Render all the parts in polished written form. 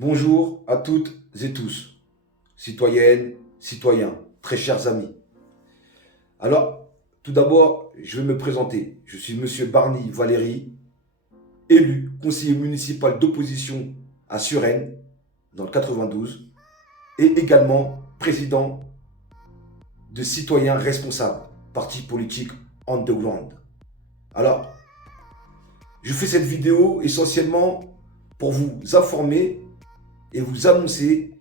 Bonjour à toutes et tous, citoyennes, citoyens, très chers amis. Alors, tout d'abord, je vais me présenter. Je suis Monsieur Barny Valéry, élu conseiller municipal d'opposition à Suresnes, dans le 92, et également président de Citoyens Responsables, parti politique underground. Alors, je fais cette vidéo essentiellement pour vous informer et vous annoncer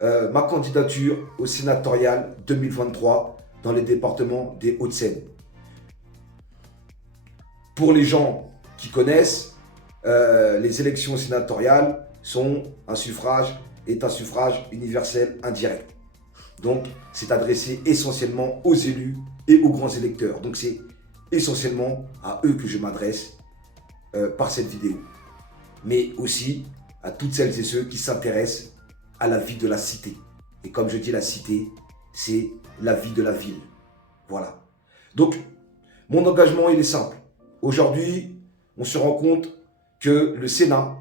ma candidature au sénatorial 2023 dans les départements des Hauts-de-Seine. Pour les gens qui connaissent, les élections sénatoriales est un suffrage universel indirect. Donc, c'est adressé essentiellement aux élus et aux grands électeurs. Donc, c'est essentiellement à eux que je m'adresse par cette vidéo. Mais aussi à toutes celles et ceux qui s'intéressent à la vie de la cité. Et comme je dis, la cité, c'est la vie de la ville. Voilà. Donc, mon engagement, il est simple. Aujourd'hui, on se rend compte que le Sénat,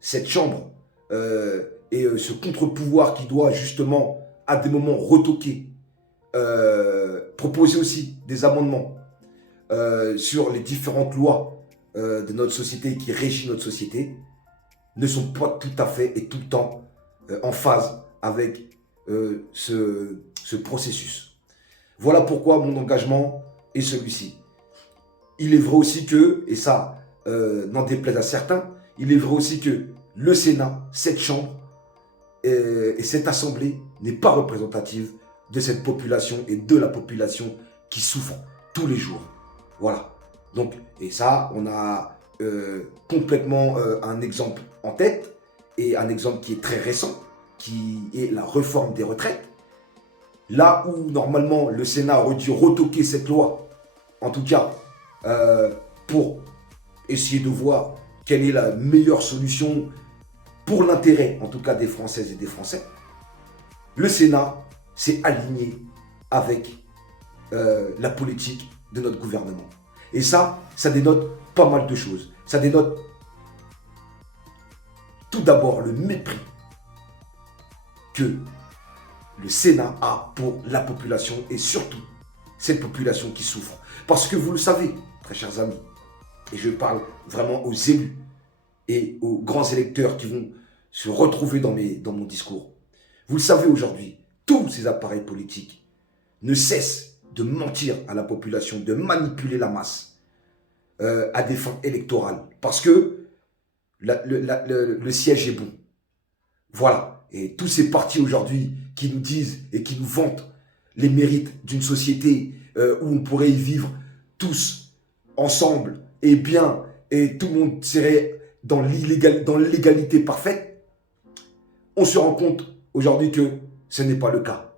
cette chambre, et ce contre-pouvoir qui doit justement, à des moments, retoquer, proposer aussi des amendements sur les différentes lois de notre société qui régit notre société, ne sont pas tout à fait et tout le temps en phase avec ce processus. Voilà pourquoi mon engagement est celui-ci. Il est vrai aussi que, et ça n'en déplaise à certains, il est vrai aussi que le Sénat, cette chambre et cette assemblée n'est pas représentative de cette population et de la population qui souffre tous les jours. Voilà. Donc, et ça, on a complètement un exemple en tête, et un exemple qui est très récent, qui est la réforme des retraites. Là où normalement le Sénat aurait dû retoquer cette loi, en tout cas pour essayer de voir quelle est la meilleure solution pour l'intérêt en tout cas des Françaises et des Français, le Sénat s'est aligné avec la politique de notre gouvernement. Et ça dénote pas mal de choses. Ça dénote tout d'abord le mépris que le Sénat a pour la population et surtout cette population qui souffre. Parce que vous le savez, très chers amis, et je parle vraiment aux élus et aux grands électeurs qui vont se retrouver dans mon discours. Vous le savez aujourd'hui, tous ces appareils politiques ne cessent de mentir à la population, de manipuler la masse à des fins électorales. Parce que le siège est bon. Voilà. Et tous ces partis aujourd'hui qui nous disent et qui nous vantent les mérites d'une société où on pourrait y vivre tous ensemble et bien, et tout le monde serait dans l'égalité parfaite, on se rend compte aujourd'hui que ce n'est pas le cas.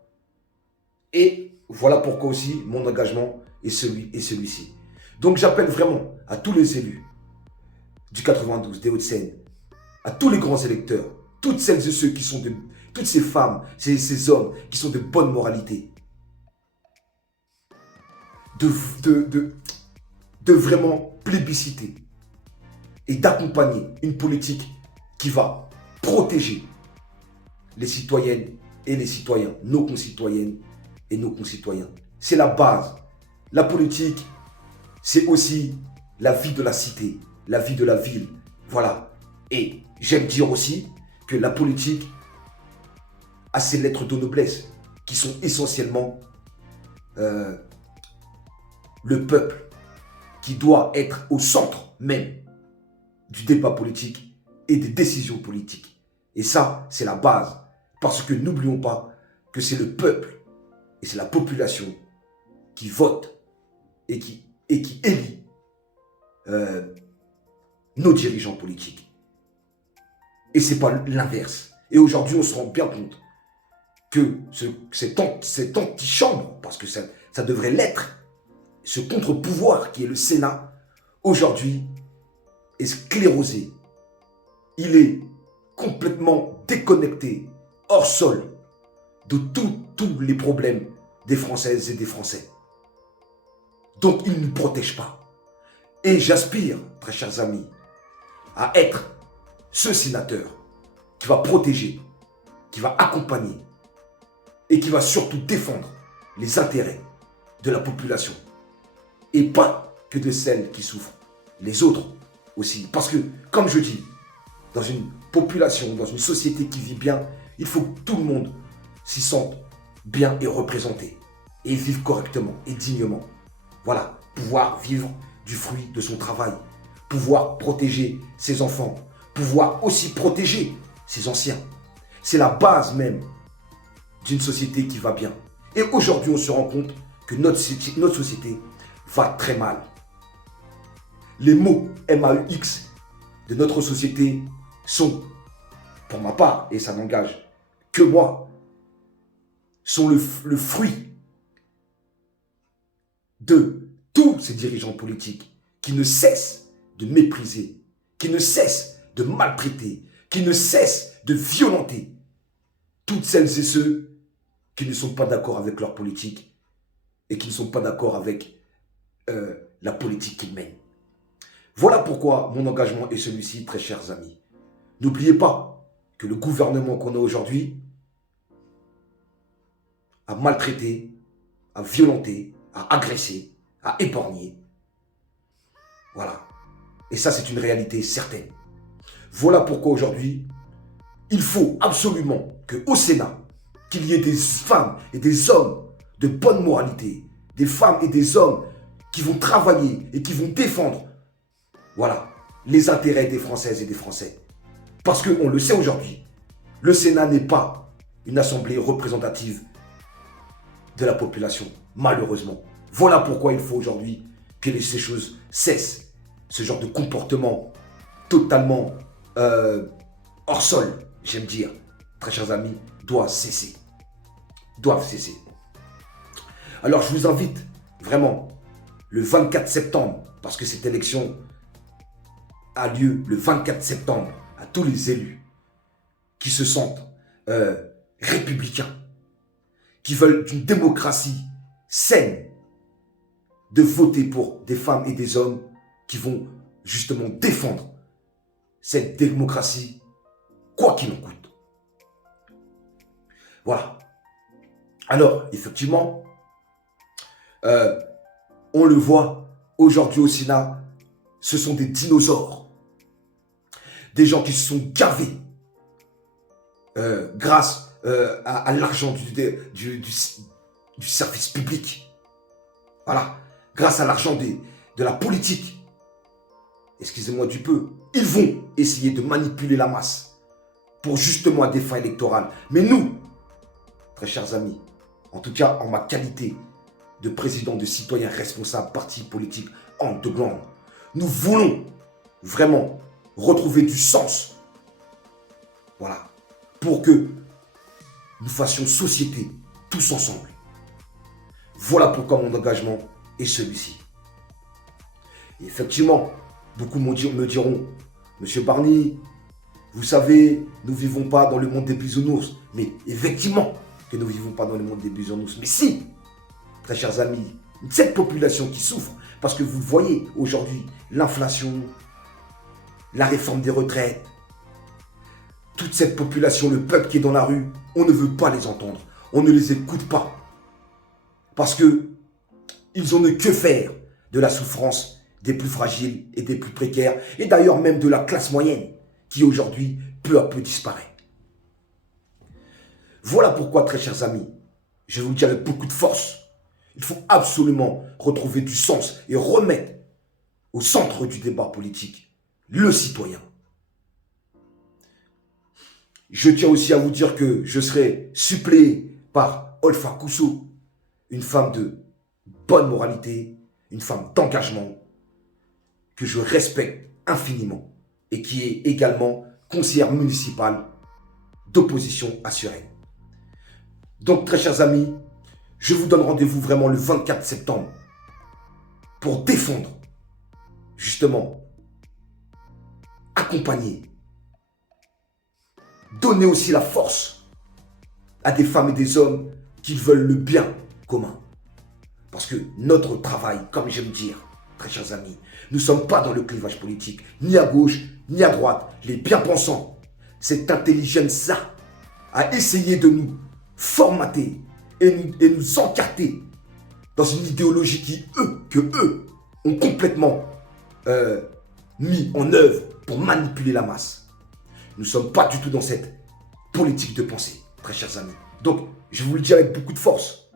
Et voilà pourquoi aussi mon engagement est celui-ci. Donc j'appelle vraiment à tous les élus du 92, des Hauts-de-Seine, à tous les grands électeurs, toutes celles et ceux qui sont toutes ces femmes, ces hommes qui sont de bonne moralité, de vraiment plébisciter et d'accompagner une politique qui va protéger les citoyennes et les citoyens, nos concitoyennes et nos concitoyens. C'est la base. La politique, c'est aussi la vie de la cité, la vie de la ville. Voilà. Et j'aime dire aussi que la politique a ses lettres de noblesse qui sont essentiellement le peuple qui doit être au centre même du débat politique et des décisions politiques. Et ça, c'est la base. Parce que n'oublions pas que c'est le peuple et c'est la population qui vote et qui élit nos dirigeants politiques. Et ce n'est pas l'inverse. Et aujourd'hui, on se rend bien compte que cette antichambre, parce que ça devrait l'être, ce contre-pouvoir qui est le Sénat, aujourd'hui, est sclérosé. Il est complètement déconnecté, hors sol, de tous les problèmes des Françaises et des Français. Donc, il ne nous protège pas. Et j'aspire, très chers amis, à être ce sénateur qui va protéger, qui va accompagner et qui va surtout défendre les intérêts de la population. Et pas que de celles qui souffrent, les autres aussi. Parce que, comme je dis, dans une population, dans une société qui vit bien, il faut que tout le monde s'y sente bien et représenté. Et vivre correctement et dignement. Voilà, pouvoir vivre du fruit de son travail. Pouvoir protéger ses enfants. Pouvoir aussi protéger ses anciens. C'est la base même d'une société qui va bien. Et aujourd'hui, on se rend compte que notre société va très mal. Les mots MAUX de notre société sont, pour ma part, et ça n'engage que moi, sont le fruit de tous ces dirigeants politiques qui ne cessent de mépriser, qui ne cessent de maltraiter, qui ne cessent de violenter toutes celles et ceux qui ne sont pas d'accord avec leur politique et qui ne sont pas d'accord avec la politique qu'ils mènent. Voilà pourquoi mon engagement est celui-ci, très chers amis. N'oubliez pas que le gouvernement qu'on a aujourd'hui a maltraité, a violenté, a agressé, a épargné. Voilà. Et ça, c'est une réalité certaine. Voilà pourquoi aujourd'hui, il faut absolument qu'au Sénat, qu'il y ait des femmes et des hommes de bonne moralité, des femmes et des hommes qui vont travailler et qui vont défendre, voilà, les intérêts des Françaises et des Français. Parce qu'on le sait aujourd'hui, le Sénat n'est pas une assemblée représentative de la population, malheureusement. Voilà pourquoi il faut aujourd'hui que ces choses cessent. Ce genre de comportement totalement hors sol, j'aime dire, très chers amis, doit cesser. Doivent cesser. Alors je vous invite vraiment le 24 septembre, parce que cette élection a lieu le 24 septembre, à tous les élus qui se sentent républicains, qui veulent une démocratie saine, de voter pour des femmes et des hommes qui vont justement défendre cette démocratie, quoi qu'il en coûte. Voilà. Alors, effectivement, on le voit aujourd'hui au Sénat, ce sont des dinosaures. Des gens qui se sont gavés grâce à l'argent du service public. Voilà. Grâce à l'argent de la politique. Excusez-moi du peu. Ils vont essayer de manipuler la masse pour justement à des fins électorales. Mais nous, très chers amis, en tout cas en ma qualité de président de citoyen responsable, parti politique underground, nous voulons vraiment retrouver du sens. Voilà. Pour que nous fassions société tous ensemble. Voilà pourquoi mon engagement est celui-ci. Et effectivement, beaucoup me diront, Monsieur Barny, vous savez, nous ne vivons pas dans le monde des bisounours. Mais effectivement que nous ne vivons pas dans le monde des bisounours. Mais si, très chers amis, cette population qui souffre, parce que vous voyez aujourd'hui l'inflation, la réforme des retraites, toute cette population, le peuple qui est dans la rue, on ne veut pas les entendre. On ne les écoute pas. Parce que ils n'ont que faire de la souffrance des plus fragiles et des plus précaires, et d'ailleurs même de la classe moyenne, qui aujourd'hui, peu à peu disparaît. Voilà pourquoi, très chers amis, je vous le dis avec beaucoup de force, il faut absolument retrouver du sens et remettre au centre du débat politique le citoyen. Je tiens aussi à vous dire que je serai suppléé par Olfa Kousso, une femme de bonne moralité, une femme d'engagement, que je respecte infiniment et qui est également conseillère municipale d'opposition à Suresnes. Donc, très chers amis, je vous donne rendez-vous vraiment le 24 septembre pour défendre, justement, accompagner, donner aussi la force à des femmes et des hommes qui veulent le bien commun. Parce que notre travail, comme j'aime dire, très chers amis, nous ne sommes pas dans le clivage politique, ni à gauche, ni à droite. Les bien-pensants cette intelligence-là à essayer de nous formater et nous encarter dans une idéologie que eux ont complètement mis en œuvre pour manipuler la masse. Nous ne sommes pas du tout dans cette politique de pensée, très chers amis. Donc, je vous le dis avec beaucoup de force.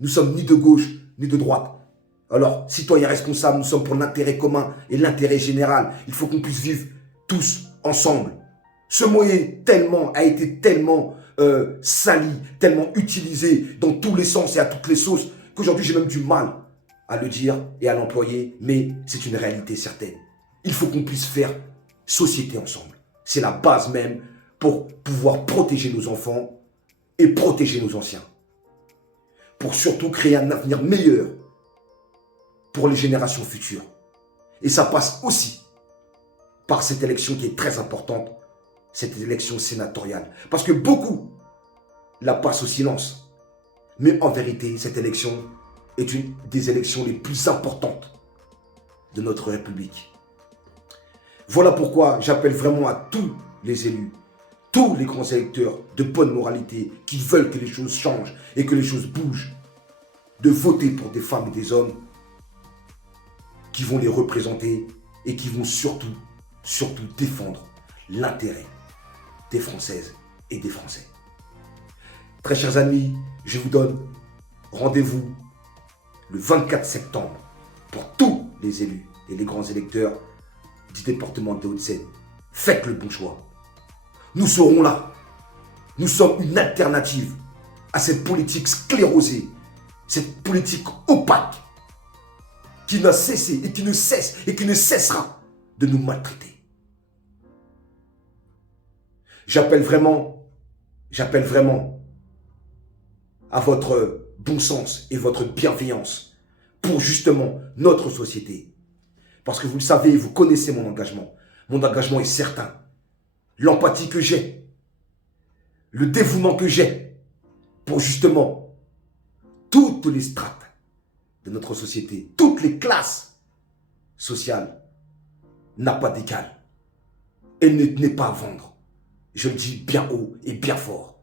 Nous sommes ni de gauche, ni de droite. Alors, citoyens responsables, nous sommes pour l'intérêt commun et l'intérêt général. Il faut qu'on puisse vivre tous ensemble. Ce moyen a été tellement sali, tellement utilisé dans tous les sens et à toutes les sauces, qu'aujourd'hui j'ai même du mal à le dire et à l'employer, mais c'est une réalité certaine. Il faut qu'on puisse faire société ensemble. C'est la base même pour pouvoir protéger nos enfants et protéger nos anciens. Pour surtout créer un avenir meilleur pour les générations futures. Et ça passe aussi par cette élection qui est très importante, cette élection sénatoriale. Parce que beaucoup la passent au silence. Mais en vérité, cette élection est une des élections les plus importantes de notre République. Voilà pourquoi j'appelle vraiment à tous les élus, tous les grands électeurs de bonne moralité qui veulent que les choses changent et que les choses bougent, de voter pour des femmes et des hommes qui vont les représenter et qui vont surtout défendre l'intérêt des Françaises et des Français. Très chers amis, je vous donne rendez-vous le 24 septembre pour tous les élus et les grands électeurs du département des Hauts-de-Seine. Faites le bon choix. Nous serons là. Nous sommes une alternative à cette politique sclérosée, cette politique opaque qui n'a cessé et qui ne cesse et qui ne cessera de nous maltraiter. J'appelle vraiment à votre bon sens et votre bienveillance pour justement notre société. Parce que vous le savez, vous connaissez mon engagement. Mon engagement est certain. L'empathie que j'ai, le dévouement que j'ai pour justement toutes les strates de notre société, toutes les classes sociales, n'a pas d'égal. Elle n'est pas à vendre. Je le dis bien haut et bien fort.